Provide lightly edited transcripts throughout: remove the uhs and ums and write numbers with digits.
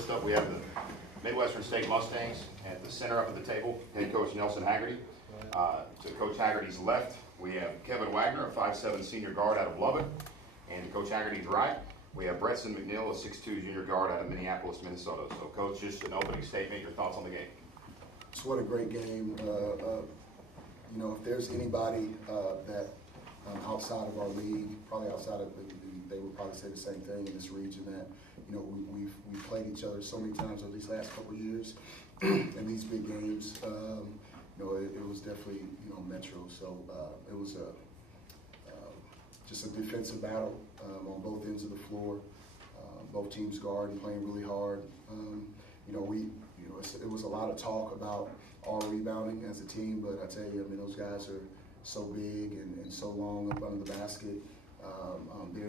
First up, we have the Midwestern State Mustangs. At the center up at the table, head coach Nelson Haggerty. To Coach Haggerty's left, we have Kevin Wagner, a 5'7" senior guard out of Lubbock. And to Coach Haggerty's right, we have Bretson McNeil, a 6'2" junior guard out of Minneapolis, Minnesota. So, Coach, just an opening statement, your thoughts on the game. So what a great game. You know, if there's anybody that outside of our league, probably outside of they would probably say the same thing in this region, that, you know, we've played each other so many times over these last couple of years in these big games. You know, it was definitely, you know, Metro. So it was just a defensive battle on both ends of the floor. Both teams guarding, playing really hard. You know, it was a lot of talk about our rebounding as a team, but I tell you, I mean, those guys are so big and so long up under the basket.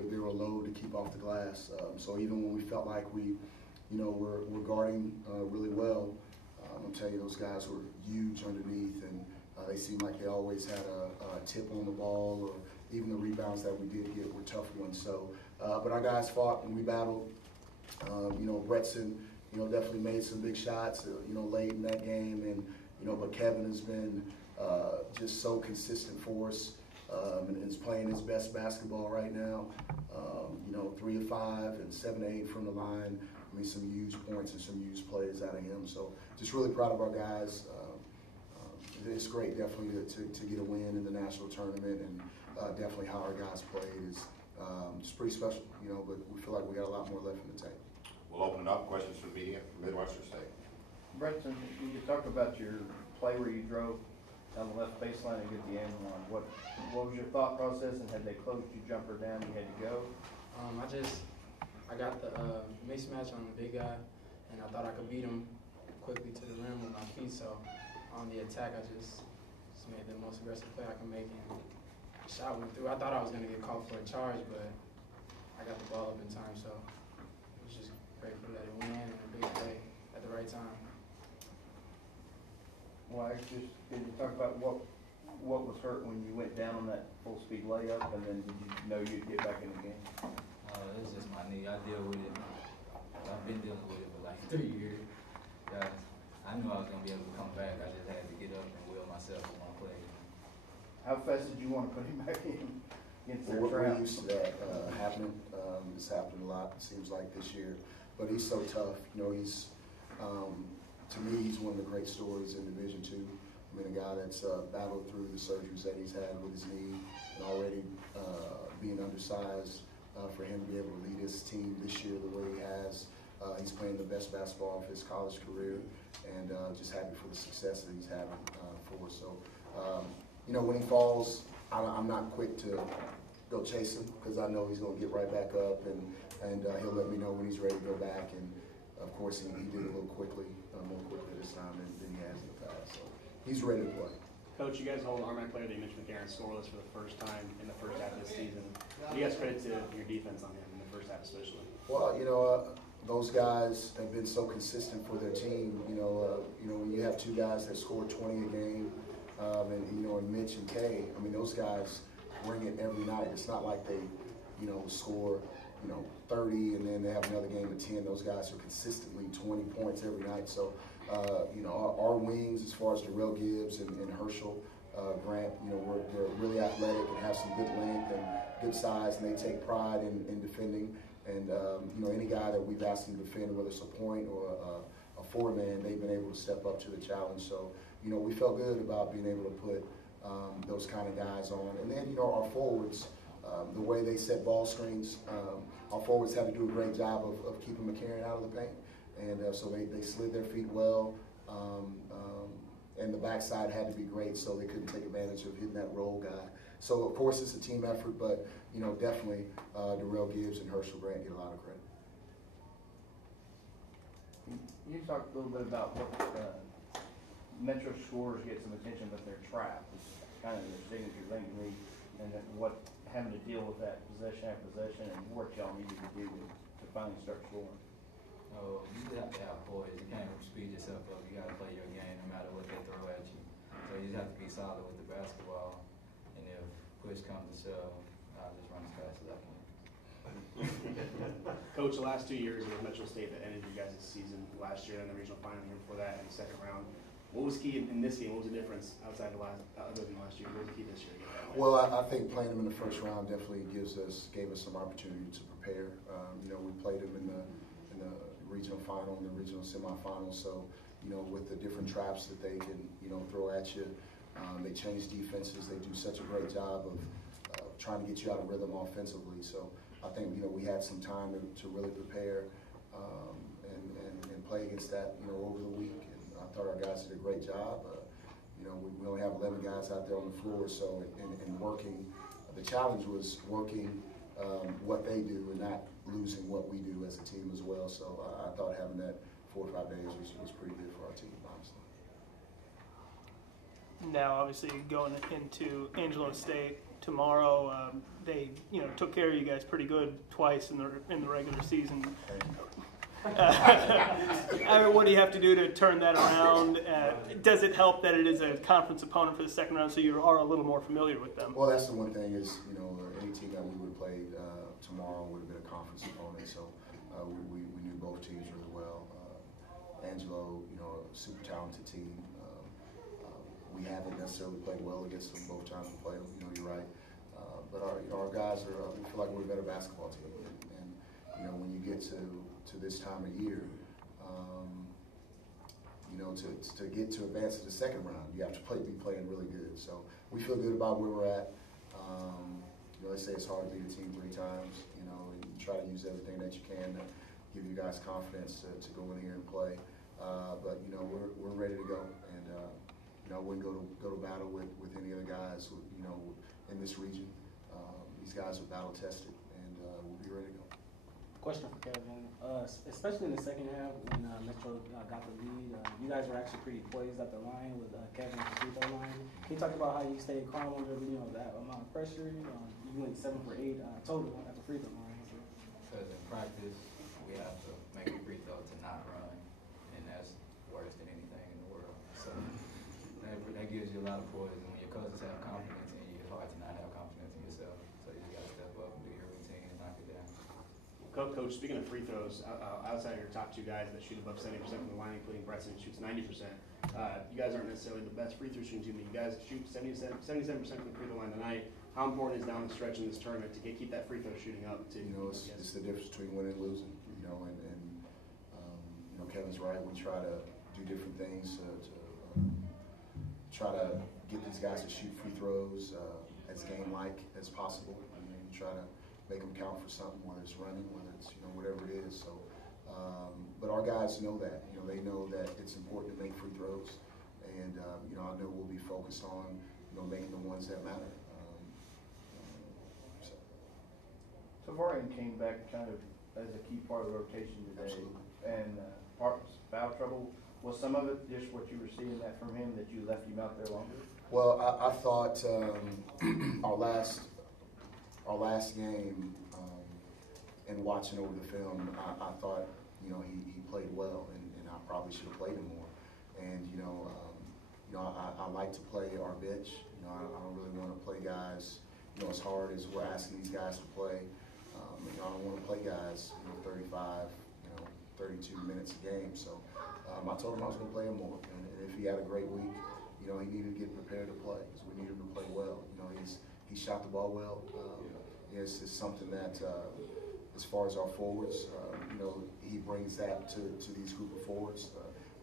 They're a load to keep off the glass. So even when we felt like we, you know, we're guarding really well, I'm telling you, those guys were huge underneath, and they seemed like they always had a tip on the ball, or even the rebounds that we did get were tough ones. So, but our guys fought and we battled. You know, Bretson, you know, definitely made some big shots, you know, late in that game, and you know, but Kevin has been just so consistent for us, and is playing his best basketball right now. You know, 3 of 5 and 7 of 8 from the line. I mean, some huge points and some huge plays out of him. So, just really proud of our guys. It's great, definitely, to get a win in the national tournament, and definitely how our guys played is just pretty special. You know, but we feel like we got a lot more left in the tank. We'll open it up. Questions from the media from Midwestern State. Bretson, you talk about your play where you drove down the left baseline and get the end one. What was your thought process, and had they closed your jumper down, you had to go? I got the mismatch on the big guy, and I thought I could beat him quickly to the rim with my feet. So on the attack, I just made the most aggressive play I could make, and the shot went through. I thought I was going to get called for a charge, but I got the ball up in time, so it was just grateful that it went in, and a big play at the right time. Well, can you talk about what was hurt when you went down on that full speed layup, and then did you know you'd get back in the game? It was just my knee. I deal with it. I've been dealing with it for like 3 years. Guys, I knew I was gonna be able to come back. I just had to get up and will myself on my play. How fast did you want to put him back in against their We're trap? used to that happening. It's happened a lot, it seems like, this year. But he's so tough. You know, he's to me, he's one of the great stories in Division II. I mean, a guy that's battled through the surgeries that he's had with his knee, and already being undersized, for him to be able to lead his team this year the way he has. He's playing the best basketball of his college career, and just happy for the success that he's having for us. So, you know, when he falls, I'm not quick to go chase him, because I know he's going to get right back up, and he'll let me know when he's ready to go back. And of course, he did it a little quickly, more quickly this time than he has in the past. So he's ready to play. Coach, you guys hold Armac player Mitch McCarron scoreless for the first time in the first half of this season. What do you guys credit to your defense on him in the first half especially? Well, you know, those guys have been so consistent for their team. You know, when you have 2 guys that score 20 a game, and you know, and Mitch and Kay, I mean, those guys bring it every night. It's not like they, you know, score, you know, 30 and then they have another game of 10. Those guys are consistently 20 points every night. So, you know, our wings, as far as Darrell Gibbs and Herschel Grant, you know, they're really athletic and have some good length and good size, and they take pride in defending. And, you know, any guy that we've asked them to defend, whether it's a point or a 4-man, they've been able to step up to the challenge. So, you know, we felt good about being able to put those kind of guys on. And then, you know, our forwards, the way they set ball screens, our forwards had to do a great job of keeping McCarron out of the paint. And so they slid their feet well, and the backside had to be great, so they couldn't take advantage of hitting that roll guy. So, of course, it's a team effort, but, you know, definitely Darrell Gibbs and Herschel Grant get a lot of credit. You talked a little bit about what Metro scorers get some attention, but they're trapped. It's kind of their signature thing to me, and then what having to deal with that possession after possession, and what y'all needed to do to finally start scoring. Oh, you have to have poise. You can't speed yourself up. You got to play your game no matter what they throw at you. So you just have to be solid with the basketball, and if push comes to shove, I'll just run as fast as I can. Coach, the last 2 years it was Metro State that ended you guys' season last year, and the regional final year before that, and the second round. What was key in this game? What was the difference outside the last, other than last year? What was the key this year? Well, I think playing them in the first round definitely gave us some opportunity to prepare. We played them in the regional final and the regional semifinal. So, with the different traps that they can, throw at you, they change defenses. They do such a great job of trying to get you out of rhythm offensively. So, I think we had some time to really prepare and play against that, over the week. And I thought our guys did a great job. We only have 11 guys out there on the floor, so in working, the challenge was working what they do and not losing what we do as a team as well. So I thought having that 4 or 5 days was pretty good for our team, honestly. Now, obviously, going into Angelo State tomorrow, they took care of you guys pretty good twice in the regular season. What do you have to do to turn that around? Does it help that it is a conference opponent for the second round, so you are a little more familiar with them? Well, that's the one thing is, any team that we would have played tomorrow would have been a conference opponent, so we knew both teams really well. Angelo, a super talented team. We haven't necessarily played well against them both times we played them, you're right. But our guys we feel like we're a better basketball team. And when you get to this time of year, to get to advance to the second round, you have to be playing really good. So we feel good about where we're at. They say it's hard to beat a team 3 times, and you try to use everything that you can to give you guys confidence to go in here and play. But we're ready to go, and I wouldn't go to battle with any other guys, in this region. These guys are battle tested, and we'll be ready to go. Question for Kevin. Especially in the second half when Metro got the lead, you guys were actually pretty poised at the line with Kevin at the free throw line. Can you talk about how you stayed calm under that amount of pressure? You went 7 for 8 total at the free throw line. Because in practice, we have to make a free throw to not run, and that's worse than anything in the world. So that gives you a lot of poise, and when your coaches have confidence in you, it's hard to not have confidence in yourself. So you got to step up and do your routine and knock it down. Coach, speaking of free throws, outside of your top 2 guys that shoot above 70% from the line, including Bretson, who shoots 90%, you guys aren't necessarily the best free throw shooting team, but you guys shoot 77% from the free throw line tonight. How important is down the stretch in this tournament to keep that free throw shooting up? It's the difference between winning and losing. Kevin's right. We try to do different things to try to get these guys to shoot free throws as game-like as possible. Try to make them count for something, whether it's running, whether it's whatever it is. So, but our guys know that. They know that it's important to make free throws, and I know we'll be focused on making the ones that matter. So Varian came back kind of as a key part of the rotation today. Absolutely. And foul trouble. Was some of it just what you were seeing that from him that you left him out there longer? Well, I thought our last game, and watching over the film, I thought he played well, and I probably should have played him more. And I like to play our bench. I don't really want to play guys as hard as we're asking these guys to play. I don't want to play guys 35, 32 minutes a game. So I told him I was going to play him more, and if he had a great week, he needed to get prepared to play because we need him to play well. He shot the ball well. It's something that, as far as our forwards, he brings that to these group of forwards.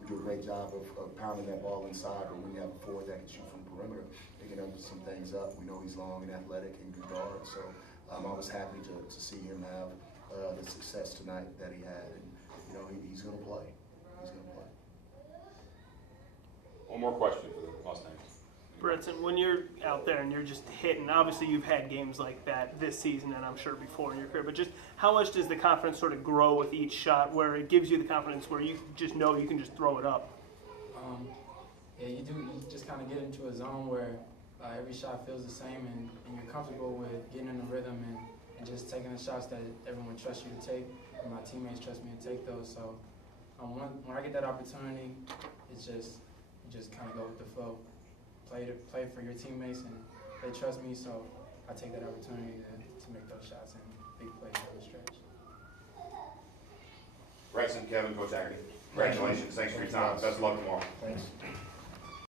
We do a great job of pounding that ball inside, or when you have a forward that can shoot from perimeter, they can open some things up. We know he's long and athletic and good guard, so I was happy to see him have the success tonight that he had, and he's going to play. He's going to play. One more question for the Mustangs. Bretson, when you're out there and you're just hitting, obviously you've had games like that this season and I'm sure before in your career, but just how much does the confidence sort of grow with each shot where it gives you the confidence where you just know you can just throw it up? Yeah, you do. You just kind of get into a zone where every shot feels the same, and you're comfortable with getting in the rhythm and just taking the shots that everyone trusts you to take, and my teammates trust me to take those. So when I get that opportunity, it's just you just kind of go with the flow. Play for your teammates, and they trust me, so I take that opportunity to make those shots and big plays down the stretch. Bretson, Kevin, Coach Haggerty, congratulations. Thanks for your time. Best of luck tomorrow. Thanks.